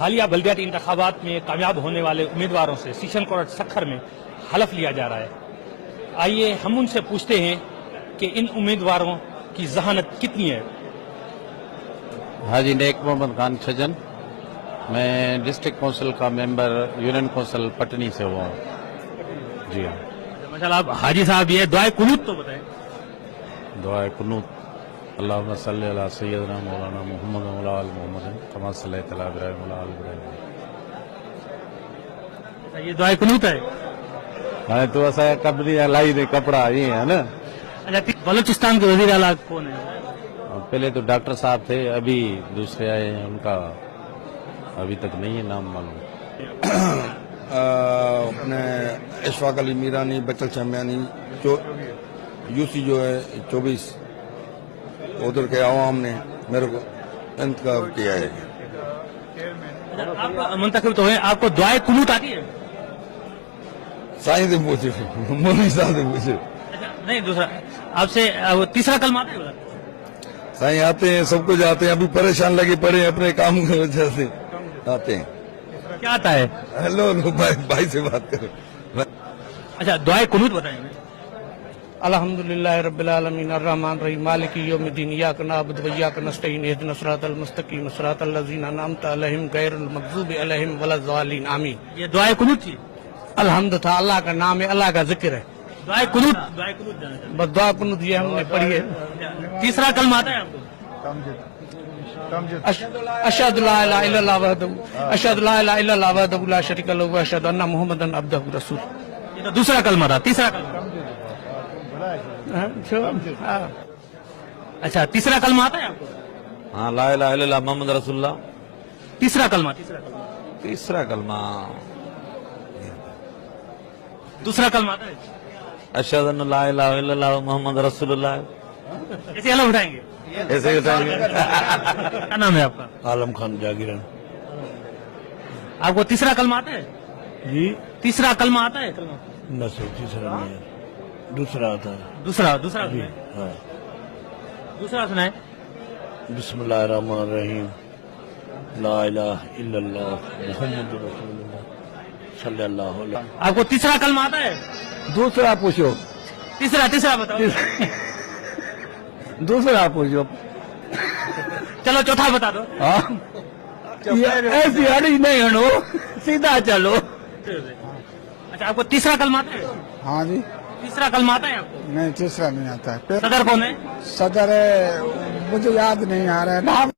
حالیہ بلدیاتی انتخابات میں کامیاب ہونے والے امیدواروں سے سیشن کورٹ سکھر میں حلف لیا جا رہا ہے. آئیے ہم ان سے پوچھتے ہیں کہ ان امیدواروں کی ذہانت کتنی ہے. حاجی نیک محمد خان چھجن، میں ڈسٹرکٹ کونسل کا ممبر یونین کونسل پٹنی سے ہوا ہوں. جی ہاں. ماشاء اللہ. آپ حاجی صاحب یہ دعائے قنوت تو بتائیں. دعائے قنوت. اللہم صلی علی سیدنا مولانا محمد و علی آل محمد کما صلیت علی ابراہیم و علی آل ابراہیم. یہ دعائے قنوت ہے. ہاں تو ایسا کپڑی لائی دے کپڑا یہ ہے نا. اچھا بلوچستان کے وزیر اعلیٰ کون ہے؟ پہلے تو ڈاکٹر صاحب تھے، ابھی دوسرے آئے ہیں، ان کا ابھی تک نہیں ہے نام معلوم. اپنے اشفاق علی میرانی، بچل چمیانی، یو سی جو ہے 24 ادھر کے عوام نے میرے کو انتخاب کیا ہے. آپ منتخب تو ہیں، آپ کو دعائے قنوت آتی ہے؟ سائیں سے پوچھے، مولوی صاحب سے پوچھے. نہیں دوسرا آپ سے تیسرا کلمہ آتا ہے؟ سائیں آتے ہیں، سب کچھ آتے ہیں، ابھی پریشان لگے پڑے اپنے کام کی وجہ سے آتے ہیں. کیا آتا ہے؟ ہیلو بھائی سے بات کرو. اچھا دعائے قنوت بتائیں. الحمدللہ رب العالمین الرحمن الرحیم مالک یوم الدین ایاک نعبد و ایاک نستعین اهدنا الصراط المستقیم صراط الذین انعمت علیہم غیر المغضوب علیہم ولا الضالین آمین. یہ دعائے قنوت تھی. الحمد تھا، اللہ کا نام ہے، اللہ کا ذکر ہے. دعائے قنوت جانا چاہتے ہیں. بس دعا قنوت یہ ہم نے پڑھی ہے. تیسرا کلمہ آتا ہے آپ کو؟ اشہد لا الہ الا اللہ وحدہ اشہد لا الہ الا اللہ وحدہ لا شریک لہ واشہد ان محمدن عبدہ رسول. یہ تو دوسرا کلمہ تھا. تیسرا کلمہ اچھا تیسرا کلمہ آتا ہے آپ کو؟ ہاں، لا الہ الا اللہ محمد رسول اللہ. تیسرا کلمہ تیسرا کلمہ دوسرا کلمہ آتا ہے؟ اشہد ان لا الہ الا اللہ محمد رسول اللہ. ایسے الگ اٹھائیں گے. ایسے اٹھائیں گے. کیا نام ہے آپ کا؟ عالم خان جاگیرن. آپ کو تیسرا کلمہ آتا ہے؟ جی تیسرا کلمہ آتا ہے؟ نہ سر تیسرا نہیں ہے، دوسرا آتا ہے. دوسرا سنائیں. ہاں. دوسرا سنائیں. بسم اللہ الرحمن الرحیم لا الہ الا اللہ محمد رسول اللہ صلی اللہ علیہ. آپ کو تیسرا کلمہ آتا ہے؟ دوسرا پوچھو، تیسرا بتاؤ. دوسرا پوچھو. چلو چوتھا بتا دو. ایسی ہڑی نہیں ہنو، سیدھا چلو. اچھا آپ کو تیسرا کلمہ آتا ہے؟ ہاں جی. تیسرا کلمہ آتا ہے آپ کو؟ نہیں تیسرا نہیں آتا ہے. صدر کون ہے؟ صدر ہے مجھے یاد نہیں آ رہا ہے نام.